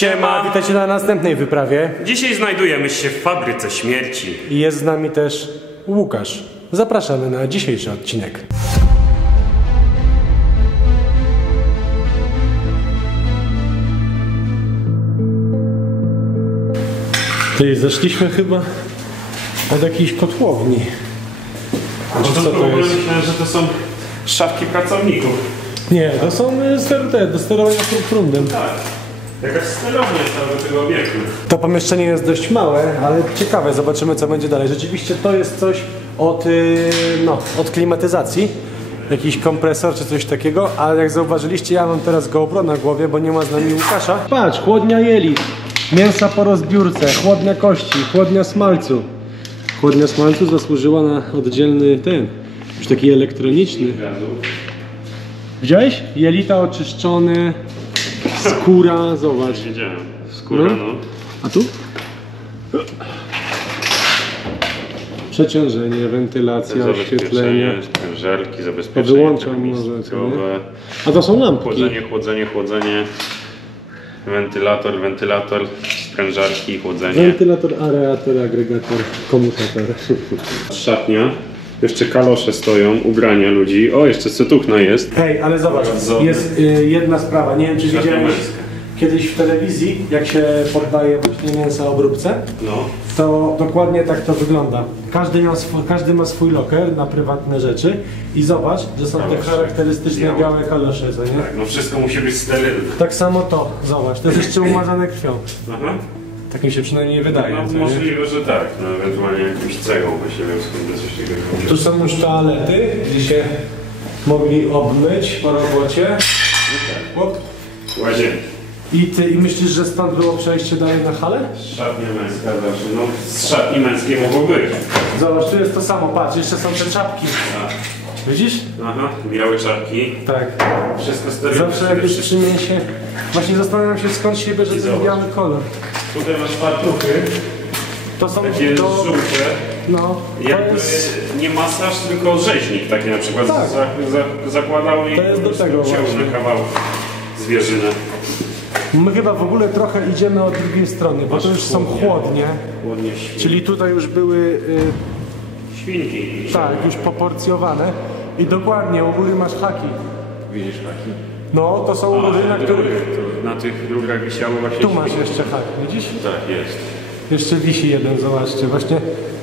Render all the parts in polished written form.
Siema, witajcie na następnej wyprawie. Dzisiaj znajdujemy się w fabryce śmierci. I jest z nami też Łukasz. Zapraszamy na dzisiejszy odcinek. Tutaj zeszliśmy chyba od jakiejś kotłowni. Co to jest? Myślałem, że to są szafki pracowników. Nie, to są do sterowania prądem. Tak. Jakaś sterownia jest tam do tego obiektu. To pomieszczenie jest dość małe, ale ciekawe. Zobaczymy, co będzie dalej. Rzeczywiście to jest coś od klimatyzacji. Jakiś kompresor czy coś takiego, ale jak zauważyliście, ja mam teraz GoPro na głowie, bo nie ma z nami Łukasza. Patrz, chłodnia jelit, mięsa po rozbiórce, chłodnia kości, chłodnia smalcu. Chłodnia smalcu zasłużyła na oddzielny już taki elektroniczny. Widziałeś? Jelita oczyszczone, skóra, zobacz. Widziałem. Skóra, no. A tu? Przeciążenie, wentylacja, oświetlenie. Żelki, zabezpieczenie. Wyłączam może. A to są lampki. Chłodzenie. Wentylator, sprężarki, chłodzenie. Wentylator, aerator, agregator, komutator. Szatnia. Jeszcze kalosze stoją, ubrania ludzi. O, jeszcze cetuchna jest. Hej, ale zobacz, jest jedna sprawa. Nie wiem, czy widziałeś kiedyś w telewizji, jak się poddaje właśnie mięsa obróbce, to dokładnie tak to wygląda. Każdy ma swój loker na prywatne rzeczy i zobacz, że są te charakterystyczne białe kalosze, co nie? Tak, no wszystko musi być sterylne. Tak samo to, zobacz, to jest jeszcze umazane krwią. Aha. Tak mi się przynajmniej wydaje. No, możliwe, że tak. No, ewentualnie jakąś cegą by się coś takiego. Tu są już toalety, gdzie się mogli obmyć po robocie. Łazienki. I myślisz, że stąd było przejście dalej na halę? Szatnia męska zawsze. No, z szatni męskiej mogło być. Zobacz, tu jest to samo, patrz, jeszcze są te czapki. Widzisz? Aha, białe czapki. Tak. Wszystko sterylne. Zawsze jak już przy mięsie. Właśnie zastanawiam się, skąd się bierze ten biały kolor. Tutaj masz fartuchy. To są takie żółte. No, jakby nie masaż, tylko rzeźnik taki na przykład zakładał i to jest do tego ciął właśnie. na kawał zwierzynę. My chyba w ogóle trochę idziemy od drugiej strony, bo to już są chłodnie. Chłodnie świn. Czyli tutaj już były świnki. tak, już poporcjowane. I dokładnie, u góry masz haki. Widzisz haki? No, to są góry, na których... Na tych drugach wisiało właśnie. Tu masz jeszcze hak, widzisz? Tak, jest. Jeszcze wisi jeden, zobaczcie. Właśnie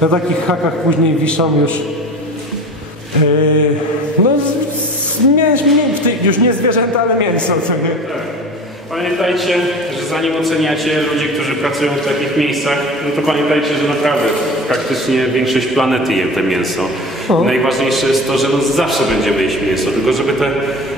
na takich hakach później wiszą już już nie zwierzęta, ale mięso. Co nie? Tak. Pamiętajcie, że zanim oceniacie ludzi, którzy pracują w takich miejscach, no to pamiętajcie, że naprawdę praktycznie większość planety je te mięso. Najważniejsze jest to, że no zawsze będziemy jeść mięso, tylko żeby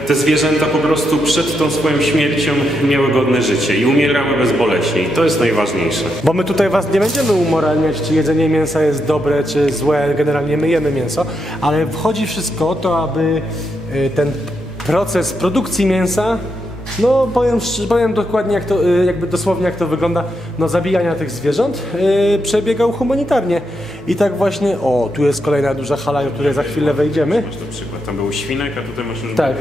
te zwierzęta po prostu przed tą swoją śmiercią miały godne życie i umierały bezboleśnie. I to jest najważniejsze. Bo my tutaj was nie będziemy umoralniać, czy jedzenie mięsa jest dobre, czy złe. Generalnie my jemy mięso, ale wchodzi wszystko o to, aby ten proces produkcji mięsa, no powiem dokładnie jakby dosłownie jak to wygląda, no zabijania tych zwierząt przebiegał humanitarnie. I tak właśnie, tu jest kolejna duża hala, do której za chwilę wejdziemy. Masz na przykład, tam był świnek, a tutaj masz już... Tak.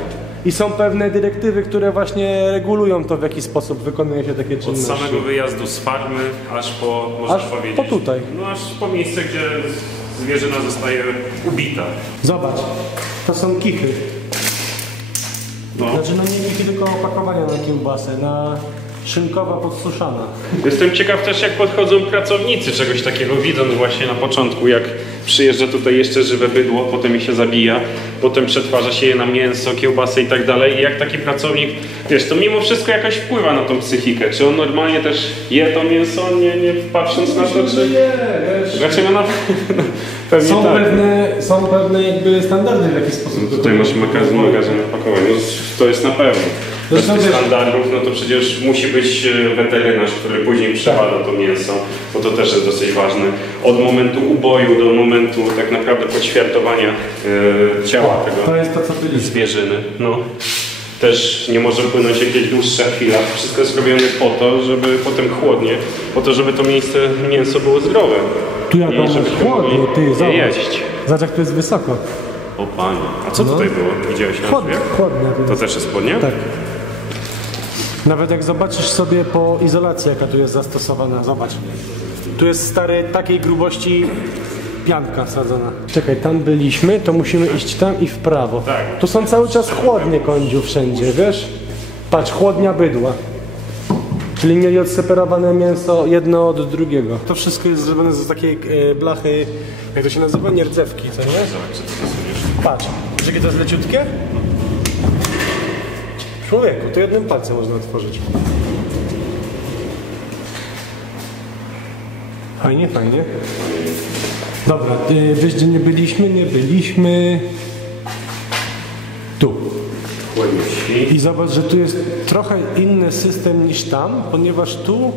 I są pewne dyrektywy, które właśnie regulują to, w jaki sposób wykonuje się takie czynności. Od samego wyjazdu z farmy, aż po, można powiedzieć... po tutaj. No aż po miejsce, gdzie zwierzyna zostaje ubita. Zobacz, to są kichy. No. Znaczy nie kichy, tylko opakowania na kiełbasę, na szynkowa podsuszana. Jestem ciekaw też, jak podchodzą pracownicy czegoś takiego, widząc właśnie na początku, jak przyjeżdża tutaj jeszcze żywe bydło, potem je się zabija, potem przetwarza się je na mięso, kiełbasę i tak dalej. I jak taki pracownik, wiesz, to mimo wszystko jakoś wpływa na tą psychikę. Czy on normalnie też je to mięso, nie patrząc na to, czy... Nie, wiesz. Raczej no pewnie są tak. Są pewne jakby standardy, w jaki sposób... Tutaj masz magazyn opakowań, no, to jest na pewno. Bez tych standardów, no to przecież musi być weterynarz, który później przebada to mięso, bo to też jest dosyć ważne. Od momentu uboju do momentu tak naprawdę poćwiartowania ciała tego to jest to, co ty zwierzyny. No. Też nie może płynąć jakieś dłuższa chwila. Wszystko jest robione po to, żeby potem chłodnie, po to, żeby to mięso było zdrowe. Tu jak ono chłodnie, ty zobacz. Jeść. Zobacz, jak to jest wysoko. O panie, a co tutaj było? Widziałeś na drzwiach? Chłodnie. To też jest chłodnie? Tak. Nawet jak zobaczysz sobie po izolacji, jaka tu jest zastosowana, zobacz. Tu jest stary takiej grubości pianka sadzona. Czekaj, tam byliśmy, to musimy iść tam i w prawo. Tak. Tu są cały czas chłodnie, Kądziu, wszędzie, wiesz? Patrz, chłodnia bydła. Czyli mieli odseparowane mięso jedno od drugiego. To wszystko jest zrobione z takiej blachy, jak to się nazywa? Nierdzewki, co nie? Zobacz, co ty sobie. Patrz, jakie to jest leciutkie? Człowieku, to jednym palcem można otworzyć. Fajnie, fajnie. Dobra, wiesz gdzie nie byliśmy? Nie byliśmy... Tu. I zobacz, że tu jest trochę inny system niż tam, ponieważ tu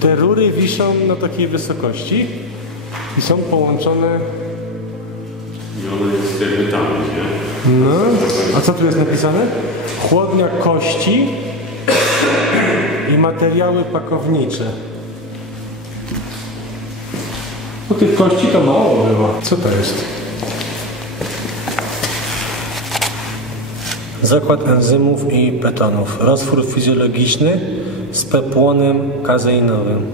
te rury wiszą na takiej wysokości i są połączone... I ona jest jakby tam, nie? No, a co tu jest napisane? Chłodnia kości i materiały pakownicze. No tych kości to mało było. Co to jest? Zakład enzymów i petonów. Roztwór fizjologiczny z pepłonem kazeinowym.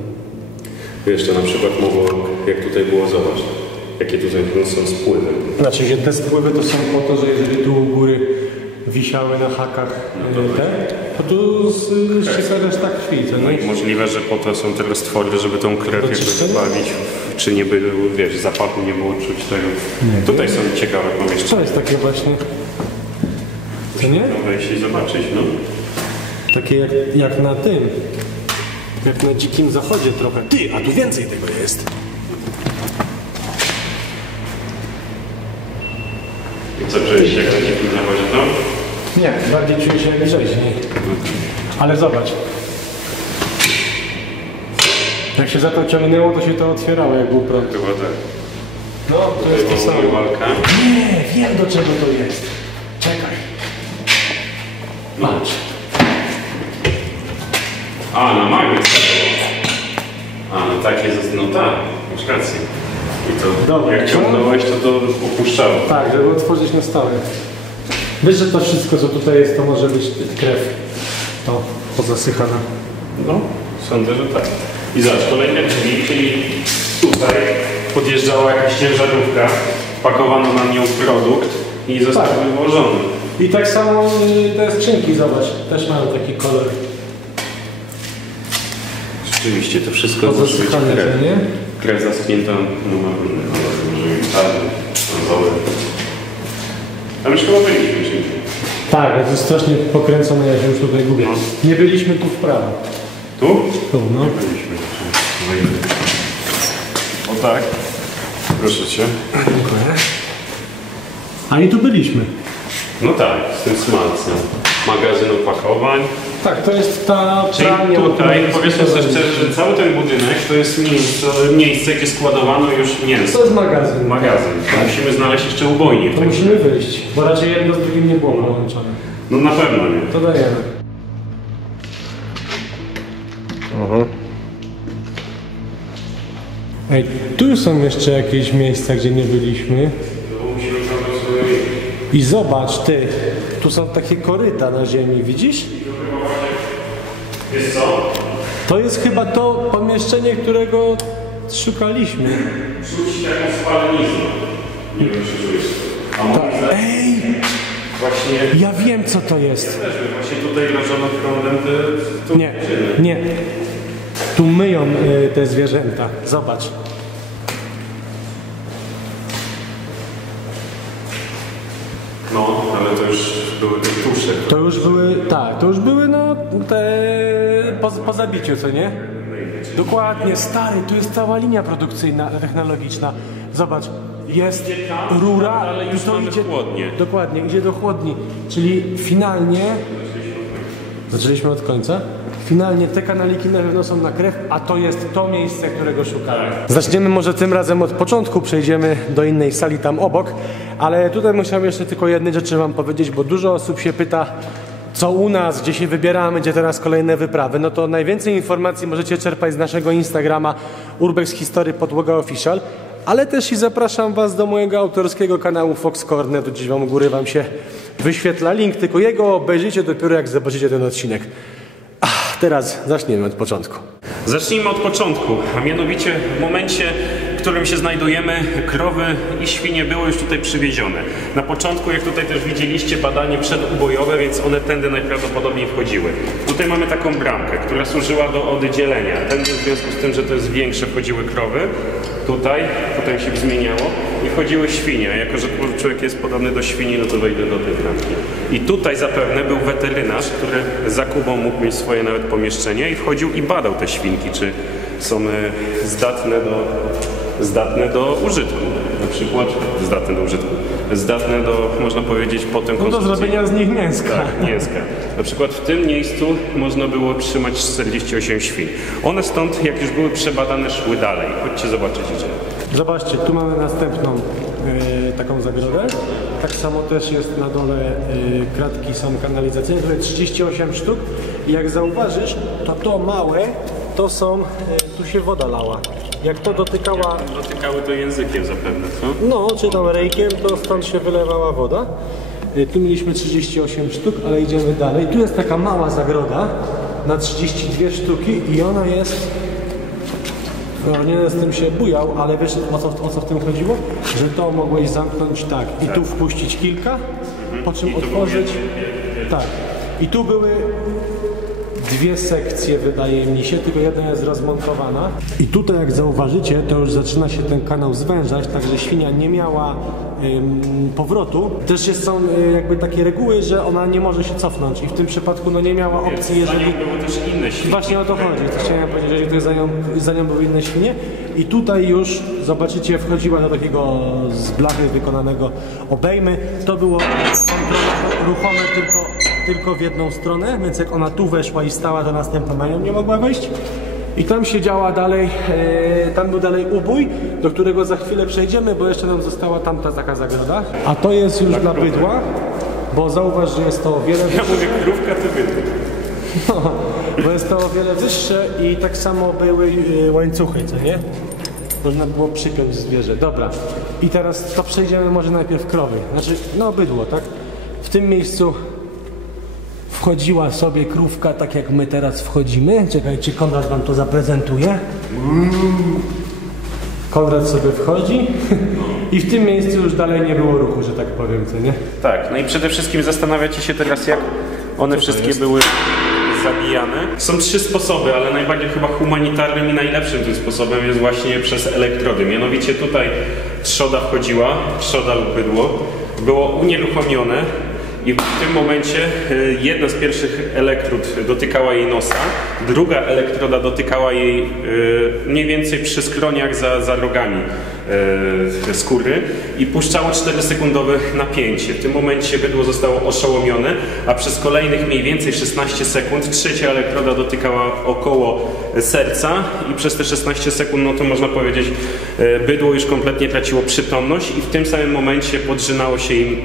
Wiesz, to na przykład mogło, jak tutaj było, zobacz, jakie tutaj są spływy. Znaczy, że te spływy to są po to, że jeżeli tu u góry wisiały na hakach to tu ściska reszta krwi, co No nie? i możliwe, że po to są te roztwory, żeby tą krew jakby wybawić, czy nie było, wiesz, zapachu nie było czuć tego. Tutaj są ciekawe pomieszczenia. Co jest takie właśnie? Co nie? Wejść i zobaczyć, no. Takie jak na tym. Jak na dzikim zachodzie trochę. Ty, a tu więcej tego jest. I co, czujesz się jak na dzikim zachodzie, no? Nie, bardziej czuję się jak rzeźniej. Ale zobacz. Jak się za to ciągnęło, to się to otwierało, jak był prąd. Chyba tak. No, to jest to samo. Walka. Nie, wiem do czego to jest. Czekaj. Patrz. A, na magnes. A, no tak jest, no tak, masz rację. I to, Dobra, jak ciągnąłeś, to opuszczało. Tak, żeby otworzyć na stałe. Wiesz, że to wszystko, co tutaj jest, to może być krew. To pozasychana. No, sądzę, że tak. I zobacz, kolejne drzwi, czyli tutaj podjeżdżała jakaś ciężarówka, pakowano na nią produkt i został wywożony. I tak samo te skrzynki, zobacz, też mają taki kolor. Rzeczywiście, to wszystko może być Pozasychane, krew. nie? Krew zaschnięta, no ma różne kolory, może być czarny, brązowy. Tam już chyba byliśmy, czy nie? Tak, ale to jest strasznie pokręcone, ja się już tutaj gubię. Nie byliśmy tu w prawo. Tu? Tu, no. Byliśmy. O tak. Proszę cię. Dziękuję. A i tu byliśmy. No tak, z tym smalcem. Magazyn opakowań. Tak, to jest ta Czyli pralnia, o tutaj, której powiedzmy sobie szczerze, że cały ten budynek to jest miejsce, gdzie składowano już mięso. To jest magazyn. Magazyn. To musimy znaleźć jeszcze ubojnię. w To takim musimy wyjść, bo raczej jedno z drugim nie było połączone. No na pewno nie. To dajemy. Ej, tu są jeszcze jakieś miejsca, gdzie nie byliśmy. Musimy zobaczyć sobie... I zobacz, ty, tu są takie koryta na ziemi, widzisz? Jest co? To jest chyba to pomieszczenie, którego szukaliśmy. Czuć taką spaleniznę. Nie wiem, czy czujesz. A mówi za... Ej, Właśnie... ja wiem co to jest. Też właśnie tutaj rażono prądem te... Nie, nie. Tu myją te zwierzęta. Zobacz. No, ale to już były te tusze. To już były, tak, to już były no te po zabiciu, co nie? Dokładnie, stary, tu jest cała linia produkcyjna, technologiczna. Zobacz, jest rura, ale już i to mamy idzie, chłodnię. dokładnie, idzie do chłodni. Czyli finalnie, zaczęliśmy od końca, finalnie te kanaliki na pewno są na krew, a to jest to miejsce, którego szukamy. Zaczniemy może tym razem od początku, przejdziemy do innej sali tam obok, ale tutaj musiałem jeszcze tylko jednej rzeczy wam powiedzieć, bo dużo osób się pyta, co u nas, gdzie się wybieramy, gdzie teraz kolejne wyprawy. No to najwięcej informacji możecie czerpać z naszego Instagrama Urbex History Podłoga Official, ale też i zapraszam was do mojego autorskiego kanału Fox Corner, tu gdzieś wam u góry wam się wyświetla link, tylko jego obejrzyjcie dopiero jak zobaczycie ten odcinek. teraz zaczniemy od początku. Zacznijmy od początku, a mianowicie w momencie, w którym się znajdujemy, krowy i świnie były już tutaj przywiezione. Na początku, jak tutaj też widzieliście, badanie przedubojowe, więc one tędy najprawdopodobniej wchodziły. Tutaj mamy taką bramkę, która służyła do oddzielenia. Tędy w związku z tym, że to jest większe, wchodziły krowy. Tutaj, potem się zmieniało i wchodziły świnie. A jako że człowiek jest podobny do świni, no to wejdę do tej bramki. I tutaj zapewne był weterynarz, który za Kubą mógł mieć swoje nawet pomieszczenie i wchodził i badał te świnki, czy są zdatne do użytku. Na przykład zdatne do, można powiedzieć, potem do zrobienia z nich mięska. Tak, mięska. Na przykład w tym miejscu można było trzymać 48 świń. One stąd, jak już były przebadane, szły dalej. Chodźcie zobaczyć gdzie. Zobaczcie, tu mamy następną taką zagrodę. Tak samo też jest na dole kratki są kanalizacyjne, tutaj 38 sztuk. I jak zauważysz, to małe, to są, tu się woda lała. Jak to dotykała... Dotykały to językiem zapewne, co? No, czy tam rejkiem, to stąd się wylewała woda. Tu mieliśmy 38 sztuk, ale idziemy dalej. Tu jest taka mała zagroda na 32 sztuki i ona jest... No, nie z tym się bujał, ale wiesz o co w tym chodziło? Że to mogłeś zamknąć tak i tu wpuścić kilka, po czym otworzyć... Tak. I tu były dwie sekcje, wydaje mi się, tylko jedna jest rozmontowana. I tutaj, jak zauważycie, to już zaczyna się ten kanał zwężać, także świnia nie miała powrotu. Też są jakby takie reguły, że ona nie może się cofnąć i w tym przypadku no nie miała opcji, jeżeli... były też inne świnie. Właśnie o to chodzi, to chciałem powiedzieć, jeżeli to jest za nią były inne świnie. I tutaj już, zobaczycie, wchodziła do takiego z blachy wykonanego obejmy. To było ruchome tylko w jedną stronę, więc jak ona tu weszła i stała, to następna na nią nie mogła wejść. I tam siedziała dalej, tam był dalej ubój, do którego za chwilę przejdziemy, bo jeszcze nam została tamta taka zagroda. A to jest już dla bydła, bo zauważ, że jest to o wiele wyższe. Ja mówię krówka, ty bydło. No, bo jest to o wiele wyższe i tak samo były łańcuchy, co nie? Można było przypiąć zwierzę. Dobra. I teraz to przejdziemy może najpierw krowy. Znaczy, no bydło, tak? W tym miejscu wchodziła sobie krówka, tak jak my teraz wchodzimy. Czekajcie, Konrad wam to zaprezentuje. Konrad sobie wchodzi i w tym miejscu już dalej nie było ruchu, że tak powiem, co nie? Tak, no i przede wszystkim zastanawiacie się teraz, jak one wszystkie były zabijane. Są trzy sposoby, ale najbardziej chyba humanitarnym i najlepszym tym sposobem jest właśnie przez elektrody. Mianowicie tutaj trzoda wchodziła, trzoda lub bydło, było unieruchomione i w tym momencie jedna z pierwszych elektrod dotykała jej nosa, druga elektroda dotykała jej mniej więcej przy skroniach za rogami skóry i puszczało 4-sekundowe napięcie. W tym momencie bydło zostało oszołomione, a przez kolejnych mniej więcej 16 sekund trzecia elektroda dotykała około serca i przez te 16 sekund, no to można powiedzieć, bydło już kompletnie traciło przytomność i w tym samym momencie podrzynało się im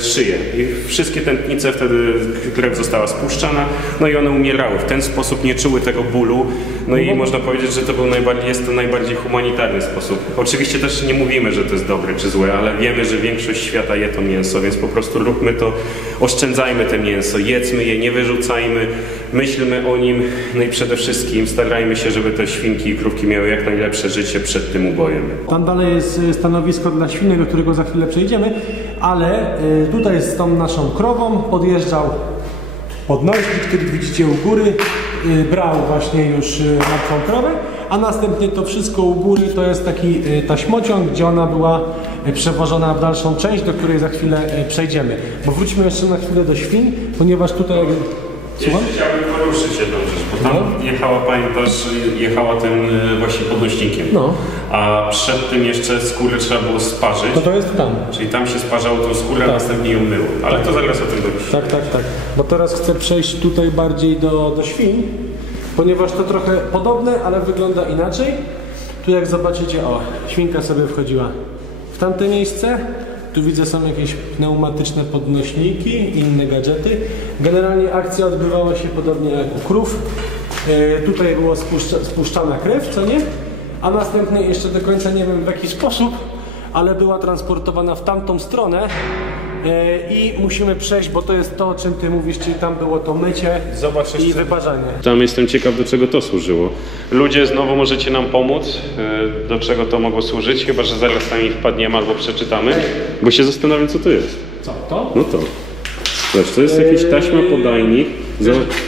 szyję. I wszystkie tętnice, wtedy krew została spuszczana, no i one umierały. W ten sposób nie czuły tego bólu, no i można powiedzieć, że to był jest to najbardziej humanitarny sposób. Oczywiście też nie mówimy, że to jest dobre czy złe, ale wiemy, że większość świata je to mięso, więc po prostu róbmy to, oszczędzajmy te mięso, jedzmy je, nie wyrzucajmy, myślmy o nim, no i przede wszystkim starajmy się, żeby te świnki i krówki miały jak najlepsze życie przed tym ubojem. Tam dalej jest stanowisko dla świnek, do którego za chwilę przejdziemy, ale tutaj z tą naszą krową podjeżdżał podnośnik, który widzicie u góry, brał właśnie już martwą krowę, a następnie to wszystko u góry to jest taki taśmociąg, gdzie ona była przewożona w dalszą część, do której za chwilę przejdziemy. Bo wróćmy jeszcze na chwilę do świń, ponieważ tutaj... Słucham? Chciałbym poruszyć jedną rzecz, bo tam jechała, pamiętasz, jechała tym właśnie podnośnikiem. No. A przed tym jeszcze skórę trzeba było sparzyć. To jest tam. Czyli tam się sparzało tą skórę, a następnie ją myło. Ale to zaraz o tym dojdziemy. Tak. Bo teraz chcę przejść tutaj bardziej do świń, ponieważ to trochę podobne, ale wygląda inaczej. Tu jak zobaczycie, świnka sobie wchodziła w tamte miejsce. Tu widzę, są jakieś pneumatyczne podnośniki, inne gadżety. Generalnie akcja odbywała się podobnie jak u krów. Tutaj była spuszczana krew, co nie? A następnie jeszcze do końca nie wiem w jaki sposób, ale była transportowana w tamtą stronę I musimy przejść, bo to jest to, o czym ty mówisz, czyli tam było to mycie i wyparzanie. Tam jestem ciekaw, do czego to służyło. Ludzie, znowu możecie nam pomóc, do czego to mogło służyć, chyba że zaraz sami wpadniemy albo przeczytamy, bo się zastanawiam, co to jest. Co to? No to. Zobacz, to jest jakiś taśma podajnik.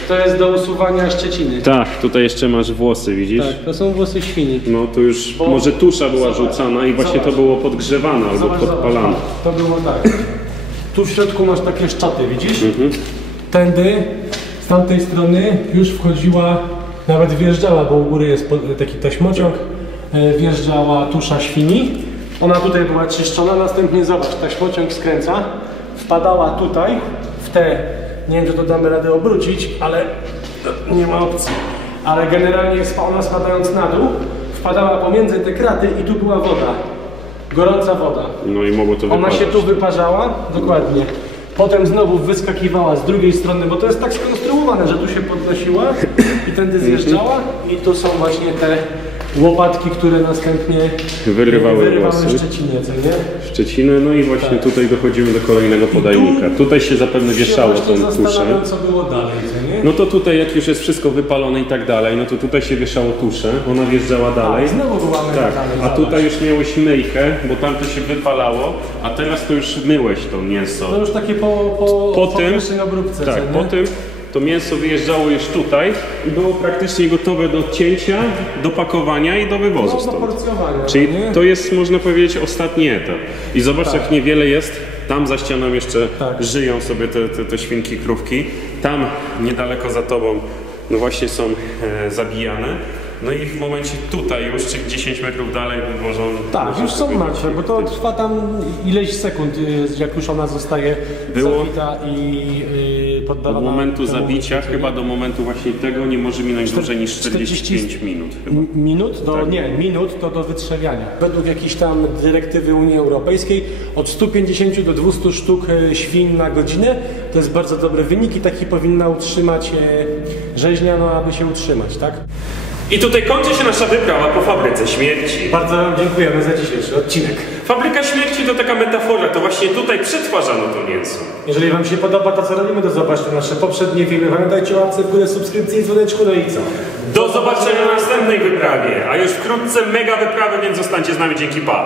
To jest do usuwania szczeciny. Tak, tutaj jeszcze masz włosy, widzisz? Tak, to są włosy świni. No tu już może tusza była rzucana i właśnie to było podgrzewane albo podpalane. To było tak. Tu w środku masz takie szczoty, widzisz? Tędy, z tamtej strony już wchodziła, nawet wjeżdżała, bo u góry jest taki taśmociąg, wjeżdżała tusza świni. Ona tutaj była czyszczona, następnie zobacz, taśmociąg skręca, wpadała tutaj, w te, nie wiem, czy to damy radę obrócić, ale nie ma opcji. Ale generalnie ona spadając na dół, wpadała pomiędzy te kraty i tu była woda. Gorąca woda. No i mogło to wyparzać. Ona się tu wyparzała, dokładnie. Potem znowu wyskakiwała z drugiej strony, bo to jest tak skonstruowane, że tu się podnosiła i tędy zjeżdżała i tu są właśnie te łopatki, które następnie wyrywały włosy. szczecinę, co nie? Szczecinę, no i właśnie tutaj dochodzimy do kolejnego podajnika. Tutaj się zapewne wieszało tą tuszę. Zastanawiam, co było dalej, co nie? No to tutaj, jak już jest wszystko wypalone i tak dalej, no to tutaj się wieszało tuszę, ona wjeżdżała dalej. Znowu była myjka Tak, dalej, a tutaj już miałeś myjkę, bo tam to się wypalało, a teraz to już myłeś to mięso. To już takie po tym, obróbce, tak, co nie? po tym to mięso wyjeżdżało już tutaj i było praktycznie gotowe do cięcia, do pakowania i do wywozu No, do stąd. porcjowania. Czyli nie? to jest, można powiedzieć, ostatni etap. I zobacz, jak niewiele jest. Tam za ścianą jeszcze żyją sobie te świnki, krówki. Tam niedaleko za tobą, no właśnie są zabijane. No i w momencie tutaj już, czyli 10 metrów dalej wywożą... Tak, już są martwe, bo to trwa tam ileś sekund, jak już ona zostaje zabita i poddawana... Od momentu zabicia chyba do momentu właśnie tego nie może minąć dłużej niż 45 minut chyba. Minut? Nie, minut to do wytrzewiania. Według jakiejś tam dyrektywy Unii Europejskiej od 150 do 200 sztuk świń na godzinę to jest bardzo dobry wynik i taki powinna utrzymać rzeźnia, no aby się utrzymać, tak? I tutaj kończy się nasza wyprawa po fabryce śmierci. Bardzo Wam dziękujemy za dzisiejszy odcinek. Fabryka śmierci to taka metafora, to właśnie tutaj przetwarzano to mięso. Jeżeli Wam się podoba to, co robimy, to zobaczcie nasze poprzednie filmy. Pamiętajcie o łapce w górę, subskrypcji i dzwoneczku, no i co? Do zobaczenia na następnej wyprawie, a już wkrótce mega wyprawy, więc zostańcie z nami, dzięki, pa!